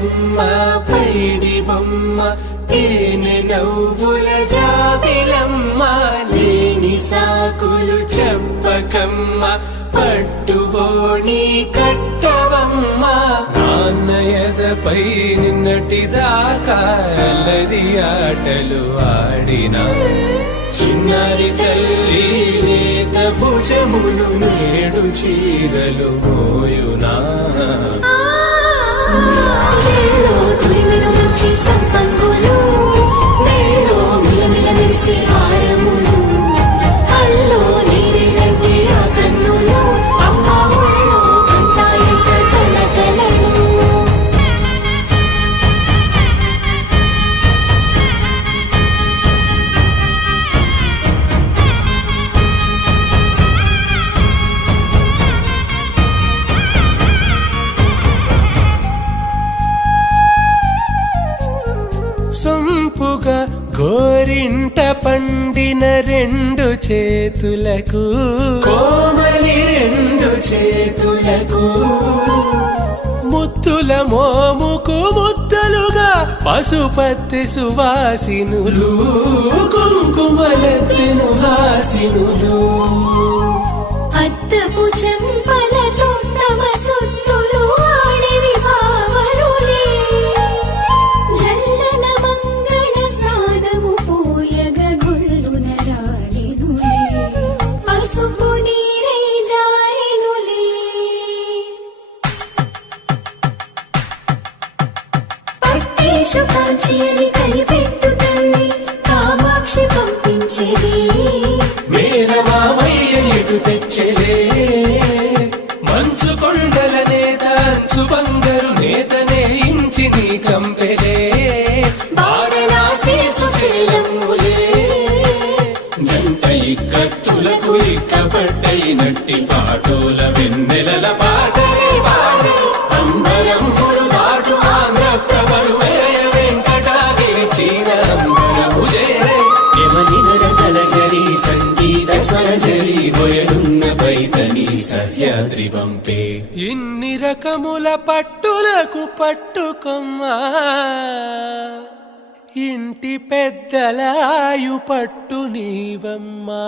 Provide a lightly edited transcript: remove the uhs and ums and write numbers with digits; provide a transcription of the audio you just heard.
బుజ్జమ్మ పైడి బొమ్మ తేనె నవ్వుల జాబిలమ్మ లేని సాకులు చెప్పకమ్మ పట్టువోణి కట్టవమ్మ నాన్నయదపై నిన్నటిదాకా అల్లరి ఆటలు ఆడినా చిన్నారి తల్లి లేత భుజములు నేడు చీరలు మోయునా మంచి సంపంగులు మేలో మిలమిల మెరిసే హారములు అల్లో నీరెళ్ళంటే ఆ కన్నులు అమ్మ ఒళ్ళో కంటాయంట కలకలను సొంపుగా గోరింట పండిన రెండు చేతులకు కోమలి రెండు చేతులకు ముద్దుల మోముకు ముద్దలుగా పసుపత్తి సువాసినులు కుంకుమలెత్తిను హాసినులు అద్దపు చెంపలతో తమ సొత్తులు ఆడివి భావరులే జల్లన మంగళ స్నానము పోయగ గొల్లున రాలినులే పసుపు నీరై జారినులే పట్టేషు కాంచియని కనిపెట్టు తల్లి కామాక్షి పంపించేది మేనమామయ్య ఎటు తెచ్చలే మంచు కొండల నేత అంచు బంగారు నేతనే ఇంచి నీ కంపెలే వారణాసి సుచేలమ్ములే జంట ఇక్కత్తులకు ఇక్కపట్టయినట్టి పాటోల వెన్నెలల పాటలే పాడే అంబరమ్ములు దాటు ఆంధ్ర ప్రభలు వేయ వెంకటాగిరి చీన అంబరము చేరే యమని నడకల జరి సంగీత స్వరజరి హొయలున్న పైతని సహ్యాద్రి పంపే ఇన్ని రకముల పట్టులకు పట్టుకొమ్మా ఇంటి పెద్దలాయు పట్టు నీవమ్మా